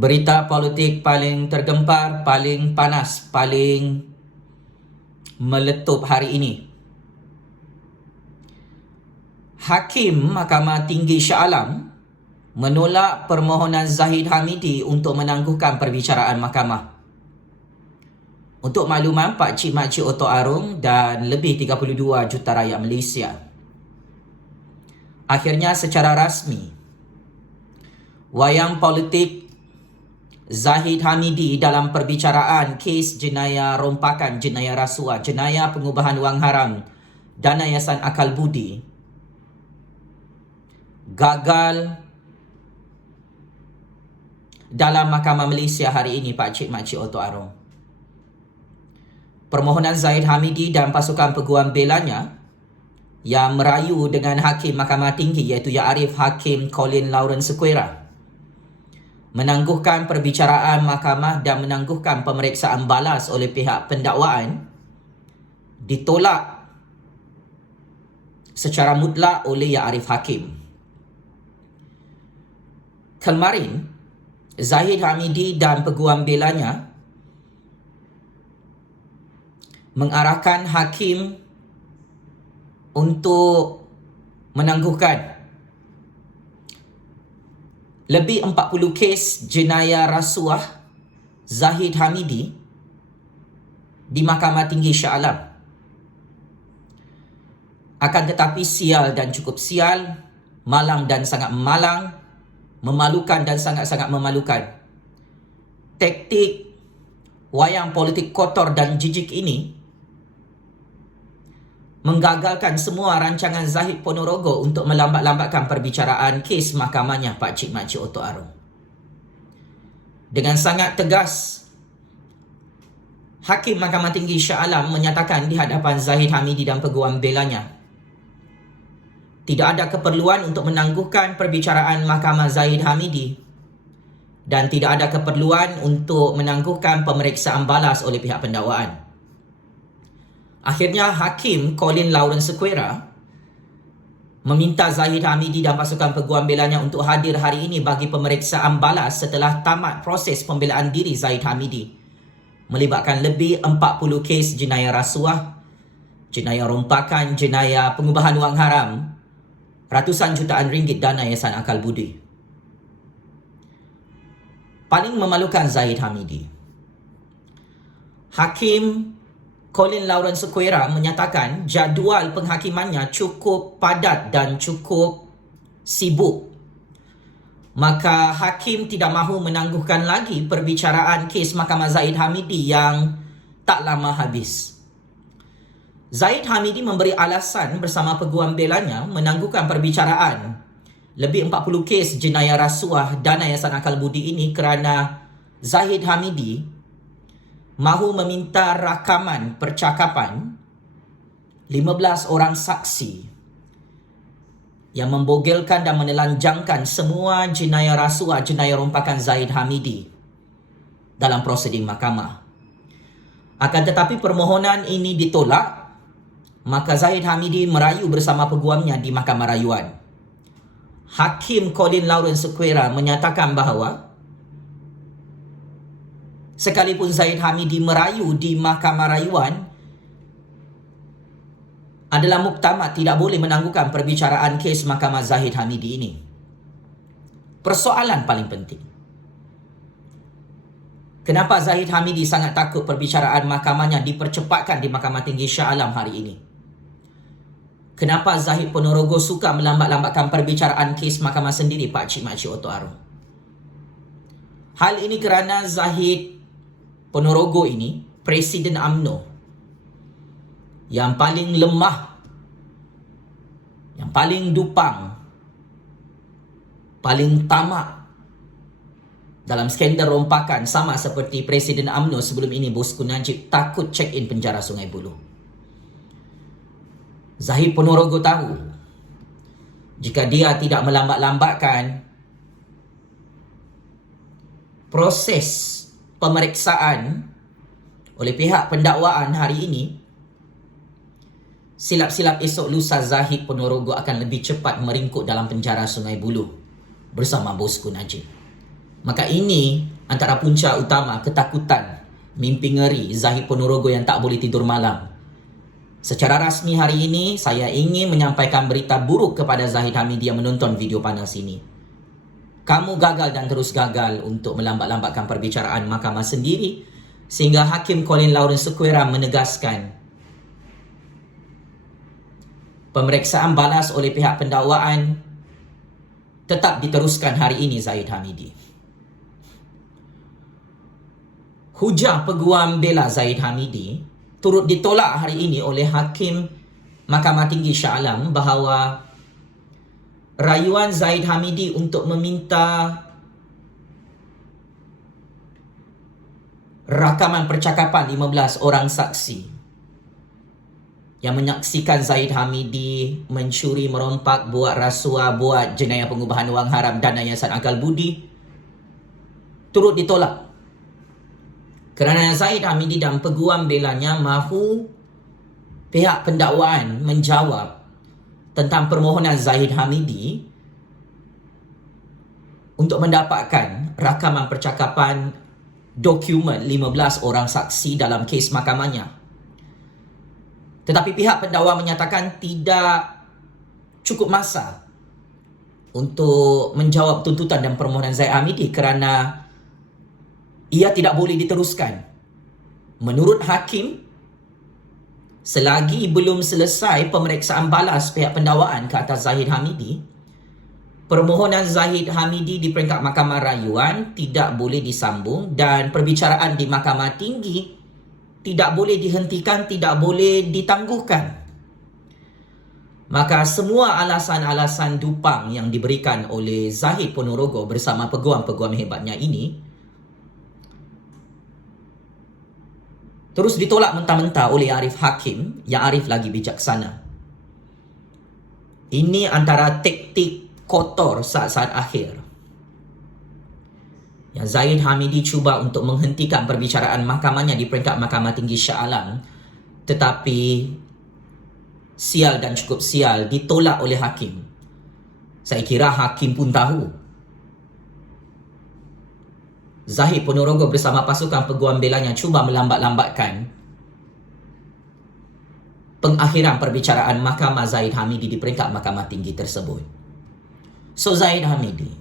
Berita politik paling tergempar, paling panas, paling meletup hari ini. Hakim Mahkamah Tinggi Shah Alam menolak permohonan Zahid Hamidi untuk menangguhkan perbicaraan mahkamah. Untuk makluman, pakcik-makcik Oto Arung dan lebih 32 juta rakyat Malaysia, akhirnya secara rasmi, wayang politik Zahid Hamidi dalam perbicaraan kes jenayah rompakan, jenayah rasuah, jenayah pengubahan wang haram dan Yayasan Akal Budi gagal dalam Mahkamah Malaysia hari ini, pakcik-makcik Oto Arung. Permohonan Zahid Hamidi dan pasukan peguam belanya yang merayu dengan Hakim Mahkamah Tinggi iaitu Yang Arif Hakim Colin Lawrence Sequeira menangguhkan perbicaraan mahkamah dan menangguhkan pemeriksaan balas oleh pihak pendakwaan ditolak secara mutlak oleh Yang Arif Hakim. Kemarin, Zahid Hamidi dan peguam belanya mengarahkan hakim untuk menangguhkan lebih 40 kes jenayah rasuah Zahid Hamidi di Mahkamah Tinggi Shah Alam. Akan tetapi sial dan cukup sial, malang dan sangat malang, memalukan dan sangat-sangat memalukan. Taktik wayang politik kotor dan jijik ini menggagalkan semua rancangan Zahid Ponorogo untuk melambat-lambatkan perbicaraan kes mahkamahnya, pakcik-makcik Oto Arung. Dengan sangat tegas, Hakim Mahkamah Tinggi Shah Alam menyatakan di hadapan Zahid Hamidi dan peguam belanya, tidak ada keperluan untuk menangguhkan perbicaraan mahkamah Zahid Hamidi dan tidak ada keperluan untuk menangguhkan pemeriksaan balas oleh pihak pendakwaan. Akhirnya Hakim Colin Lawrence Sequeira meminta Zahid Hamidi dan pasukan peguam belanya untuk hadir hari ini bagi pemeriksaan balas setelah tamat proses pembelaan diri Zahid Hamidi, melibatkan lebih 40 kes jenayah rasuah, jenayah rompakan, jenayah pengubahan wang haram, ratusan jutaan ringgit dana Yayasan Akal Budi. Paling memalukan Zahid Hamidi, Hakim Colin Lawrence Sequeira menyatakan jadual penghakimannya cukup padat dan cukup sibuk. Maka Hakim tidak mahu menangguhkan lagi perbicaraan kes Mahkamah Zahid Hamidi yang tak lama habis. Zahid Hamidi memberi alasan bersama peguam belanya menangguhkan perbicaraan lebih 40 kes jenayah rasuah dan Yayasan Akal Budi ini kerana Zahid Hamidi mahu meminta rakaman percakapan 15 orang saksi yang membogelkan dan menelanjangkan semua jenayah rasuah, jenayah rompakan Zahid Hamidi dalam prosedur mahkamah. Akan tetapi permohonan ini ditolak, maka Zahid Hamidi merayu bersama peguamnya di Mahkamah Rayuan. Hakim Colin Lawrence Sequeira menyatakan bahawa sekalipun Zahid Hamidi merayu di Mahkamah Rayuan adalah muktamad, tidak boleh menangguhkan perbicaraan kes Mahkamah Zahid Hamidi ini. Persoalan paling penting, kenapa Zahid Hamidi sangat takut perbicaraan mahkamahnya dipercepatkan di Mahkamah Tinggi Shah Alam hari ini? Kenapa Zahid Ponorogo suka melambat-lambatkan perbicaraan kes mahkamah sendiri, pakcik-makcik Oto Arung? Hal ini kerana Zahid Ponorogo ini Presiden UMNO yang paling lemah, yang paling dupang, paling tamak dalam skandal rompakan, sama seperti Presiden UMNO sebelum ini, Bosku Najib, takut check-in penjara Sungai Buloh. Zahid Ponorogo tahu jika dia tidak melambat-lambatkan proses pemeriksaan oleh pihak pendakwaan hari ini, silap-silap esok lusa Zahid Ponorogo akan lebih cepat meringkuk dalam penjara Sungai Buloh bersama Bosku Najib. Maka ini antara punca utama ketakutan, mimpi ngeri Zahid Ponorogo yang tak boleh tidur malam. Secara rasmi hari ini, saya ingin menyampaikan berita buruk kepada Zahid Hamidi yang menonton video panas ini. Kamu gagal dan terus gagal untuk melambat-lambatkan perbicaraan mahkamah sendiri, sehingga Hakim Colin Lawrence Sequeira menegaskan pemeriksaan balas oleh pihak pendakwaan tetap diteruskan hari ini, Zahid Hamidi. Hujah peguam bela Zahid Hamidi turut ditolak hari ini oleh Hakim Mahkamah Tinggi Shah Alam bahawa rayuan Zahid Hamidi untuk meminta rakaman percakapan 15 orang saksi yang menyaksikan Zahid Hamidi mencuri, merompak, buat rasuah, buat jenayah pengubahan wang haram dan yayasan akal budi turut ditolak. Kerana Zahid Hamidi dan peguam belanya mahu pihak pendakwaan menjawab tentang permohonan Zahid Hamidi untuk mendapatkan rakaman percakapan dokumen 15 orang saksi dalam kes mahkamahnya. Tetapi pihak pendakwa menyatakan tidak cukup masa untuk menjawab tuntutan dan permohonan Zahid Hamidi kerana ia tidak boleh diteruskan. Menurut Hakim, selagi belum selesai pemeriksaan balas pihak pendakwaan ke atas Zahid Hamidi, permohonan Zahid Hamidi di peringkat Mahkamah Rayuan tidak boleh disambung dan perbicaraan di Mahkamah Tinggi tidak boleh dihentikan, tidak boleh ditangguhkan. Maka semua alasan-alasan dupang yang diberikan oleh Zahid Ponorogo bersama peguam-peguam hebatnya ini terus ditolak mentah-mentah oleh Arif Hakim yang Arif lagi bijaksana. Ini antara taktik kotor saat-saat akhir yang Zahid Hamidi cuba untuk menghentikan perbicaraan mahkamahnya di peringkat Mahkamah Tinggi Shah Alam, tetapi sial dan cukup sial ditolak oleh Hakim. Saya kira Hakim pun tahu Zahid Ponorogo bersama pasukan peguam belanya cuba melambat-lambatkan pengakhiran perbicaraan mahkamah Zahid Hamidi di peringkat Mahkamah Tinggi tersebut. So Zahid Hamidi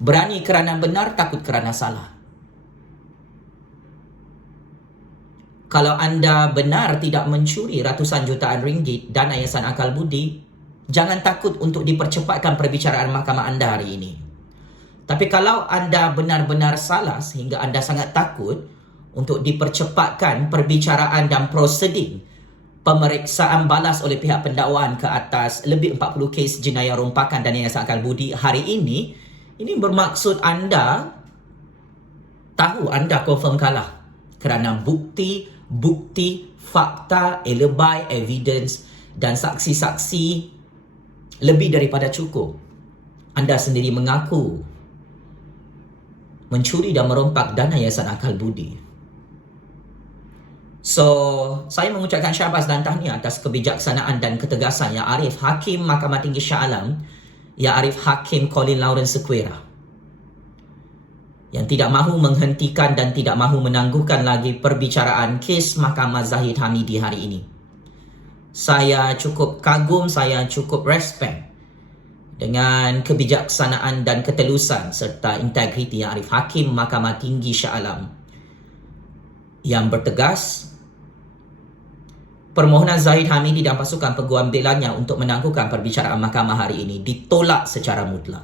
berani kerana benar, takut kerana salah. Kalau anda benar tidak mencuri ratusan jutaan ringgit dan yayasan akal budi, jangan takut untuk dipercepatkan perbicaraan mahkamah anda hari ini. Tapi kalau anda benar-benar salah sehingga anda sangat takut untuk dipercepatkan perbicaraan dan proseding pemeriksaan balas oleh pihak pendakwaan ke atas lebih 40 kes jenayah rompakan dan yayasan akal budi hari ini bermaksud anda tahu anda confirm kalah kerana bukti, fakta, alibi, evidence dan saksi-saksi lebih daripada cukup. Anda sendiri mengaku mencuri dan merompak dana yayasan akal budi. So, saya mengucapkan syabas dan tahniah atas kebijaksanaan dan ketegasan yang Arif Hakim Mahkamah Tinggi Shah Alam, yang Arif Hakim Colin Lawrence Sequeira, yang tidak mahu menghentikan dan tidak mahu menangguhkan lagi perbicaraan kes Mahkamah Zahid Hamidi hari ini. Saya cukup kagum, saya cukup respect dengan kebijaksanaan dan ketelusan serta integriti yang Arif Hakim Mahkamah Tinggi Shah Alam yang bertegas. Permohonan Zahid Hamidi dan pasukan peguam belanya untuk menangguhkan perbicaraan mahkamah hari ini ditolak secara mutlak.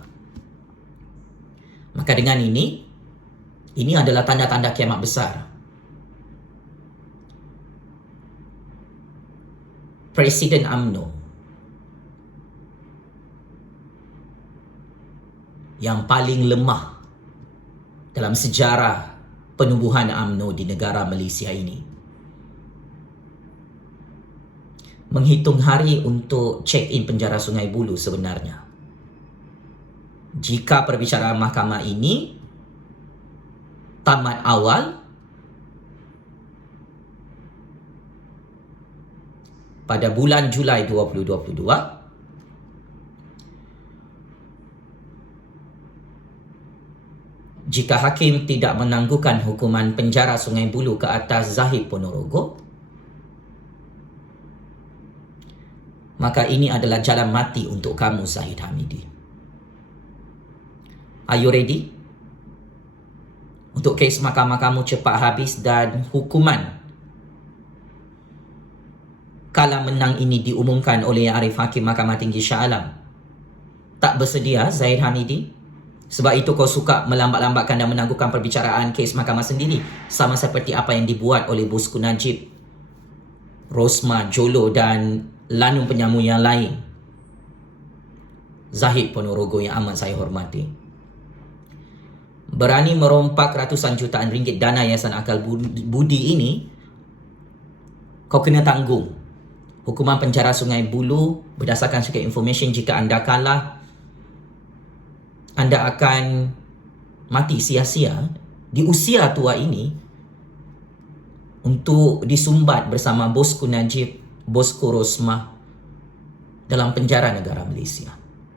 Maka dengan ini adalah tanda-tanda kiamat besar. Presiden UMNO yang paling lemah dalam sejarah penubuhan UMNO di negara Malaysia ini menghitung hari untuk check-in penjara Sungai Buloh sebenarnya. Jika perbicaraan mahkamah ini tamat awal pada bulan Julai 2022, jika hakim tidak menangguhkan hukuman penjara Sungai Buloh ke atas Zahid Ponorogo, maka ini adalah jalan mati untuk kamu, Zahid Hamidi. Are you ready? Untuk kes mahkamah kamu cepat habis dan hukuman kala menang ini diumumkan oleh Arif Hakim Mahkamah Tinggi Shah Alam. Tak bersedia, Zahid Hamidi? Sebab itu kau suka melambat-lambatkan dan menangguhkan perbicaraan kes mahkamah sendiri, sama seperti apa yang dibuat oleh bosku Najib, Rosma, Jolo dan lanum penyamu yang lain. Zahid Ponorogo yang amat saya hormati, berani merompak ratusan jutaan ringgit dana Yayasan Akal Budi ini, kau kena tanggung hukuman penjara Sungai Buloh. Berdasarkan sedikit information, jika anda kalah, anda akan mati sia-sia di usia tua ini untuk disumbat bersama bosku Najib, bosku Rosmah dalam penjara negara Malaysia.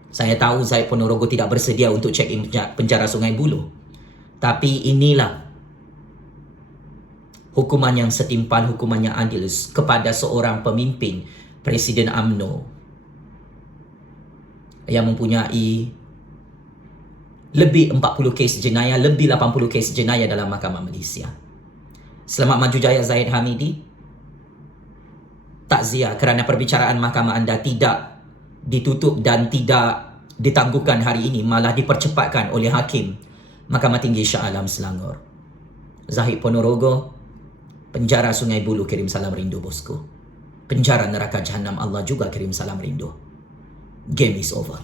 Saya tahu Zahid Ponorogo tidak bersedia untuk check in penjara Sungai Buloh, tapi inilah hukuman yang setimpal, hukuman yang adil kepada seorang pemimpin, Presiden UMNO yang mempunyai lebih 40 kes jenayah, lebih 80 kes jenayah dalam mahkamah Malaysia. Selamat maju jaya Zahid Hamidi. Takziah kerana perbicaraan mahkamah anda tidak ditutup dan tidak ditangguhkan hari ini, malah dipercepatkan oleh Hakim Mahkamah Tinggi Shah Alam Selangor. Zahid Ponorogo, penjara Sungai Buloh kirim salam rindu bosku. Penjara neraka Jahanam Allah juga kirim salam rindu. Game is over.